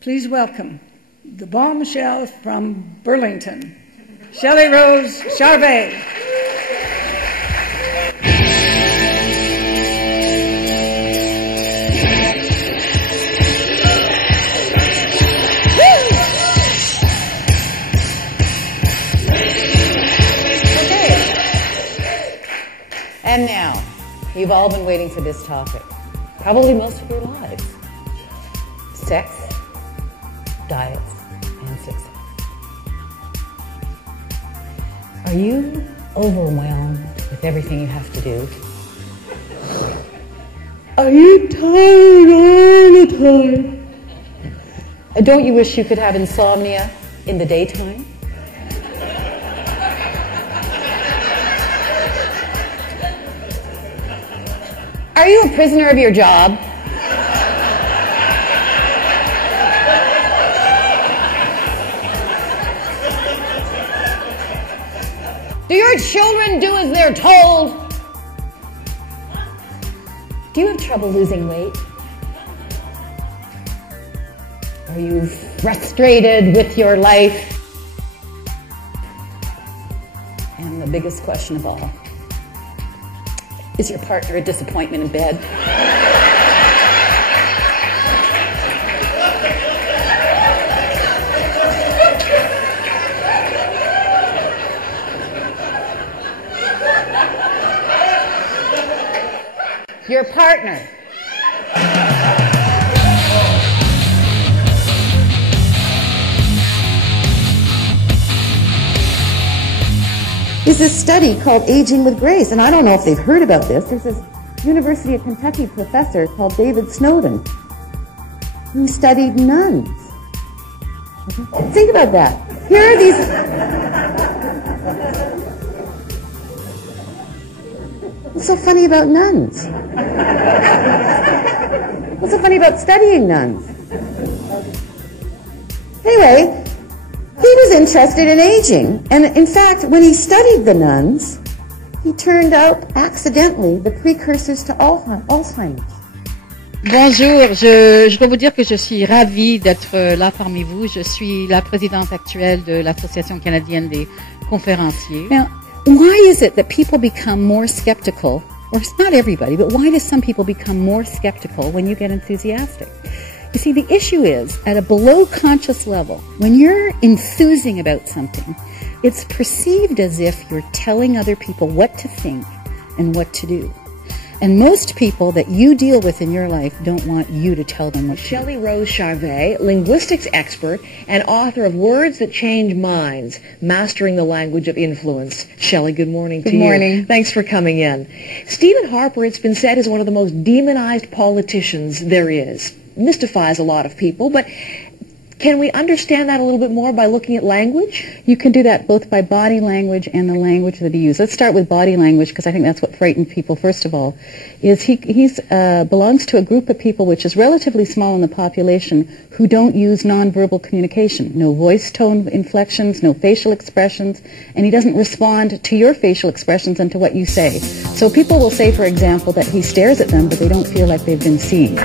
Please welcome the bombshell from Burlington, Shelle Rose Charvet. And now, you've all been waiting for this topic, probably most of your lives. Sex, diets, and success. Are you overwhelmed with everything you have to do? Are you tired all the time? Don't you wish you could have insomnia in the daytime? Are you a prisoner of your job? Do your children do as they're told? Do you have trouble losing weight? Are you frustrated with your life? And the biggest question of all, is your partner a disappointment in bed? Your partner. Is this study called Aging with Grace, and I don't know if they've heard about this. There's this University of Kentucky professor called David Snowden who studied nuns. Think about that. Here are these... What's so funny about nuns? What's so funny about studying nuns? Anyway, he was interested in aging, and in fact, when he studied the nuns, he turned out accidentally the precursors to Alzheimer's. Bonjour, je dois vous dire que je suis ravie d'être là parmi vous. Je suis la présidente actuelle de l'Association canadienne des conférenciers. Now, why is it that people become more skeptical, or it's not everybody, but why do some people become more skeptical when you get enthusiastic? You see, the issue is, at a below conscious level, when you're enthusing about something, it's perceived as if you're telling other people what to think and what to do. And most people that you deal with in your life don't want you to tell them what to do. Shelle Rose Charvet, linguistics expert and author of Words That Change Minds, Mastering the Language of Influence. Shelle, good morning to you. Good morning. Thanks for coming in. Stephen Harper, it's been said, is one of the most demonized politicians there is. Mystifies a lot of people, but can we understand that a little bit more by looking at language? You can do that both by body language and the language that he uses. Let's start with body language, because I think that's what frightened people first of all. Is he belongs to a group of people which is relatively small in the population who don't use nonverbal communication. No voice tone inflections, no facial expressions, and he doesn't respond to your facial expressions and to what you say. So people will say, for example, that he stares at them, but they don't feel like they've been seen.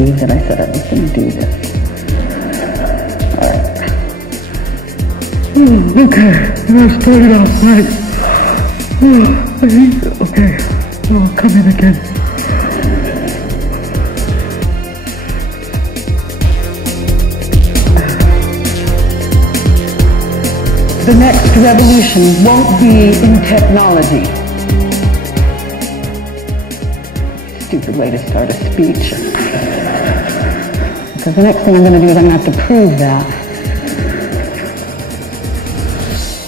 That I said I was going to do this. Alright. Okay, I started off right. Okay, I'll come in again. The next revolution won't be in technology. Stupid way to start a speech. Because the next thing I'm going to do is I'm going to have to prove that.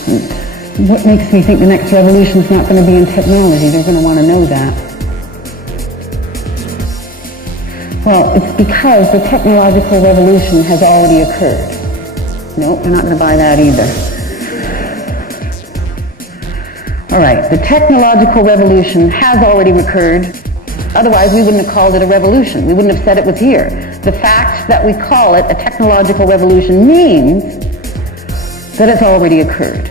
And what makes me think the next revolution is not going to be in technology? They're going to want to know that. Well, it's because the technological revolution has already occurred. No, we're not going to buy that either. All right, the technological revolution has already occurred. Otherwise, we wouldn't have called it a revolution. We wouldn't have said it was here. The fact that we call it a technological revolution means that it's already occurred,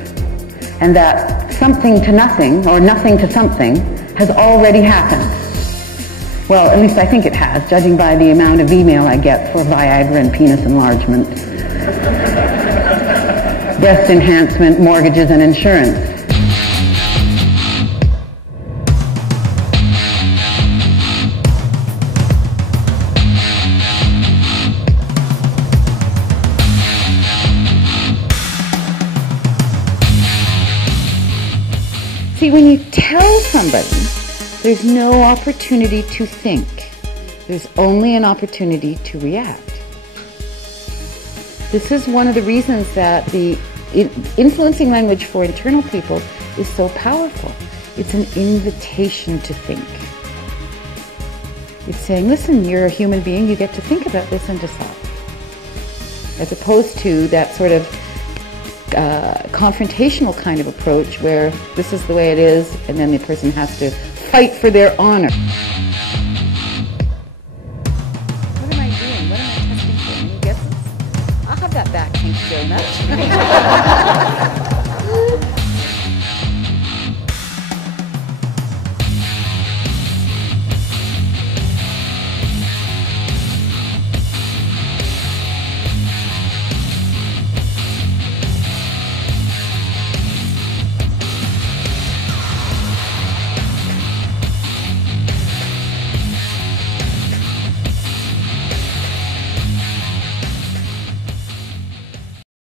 and that something to nothing, or nothing to something, has already happened. Well, at least I think it has, judging by the amount of email I get for Viagra and penis enlargement, breast enhancement, mortgages, and insurance. See, when you tell somebody, there's no opportunity to think. There's only an opportunity to react. This is one of the reasons that the influencing language for internal people is so powerful. It's an invitation to think. It's saying, listen, you're a human being, you get to think about this and decide. As opposed to that sort of confrontational kind of approach where this is the way it is and then the person has to fight for their honor. What am I doing? What am I testing for? Any guesses? I'll have that back. Thank you very much.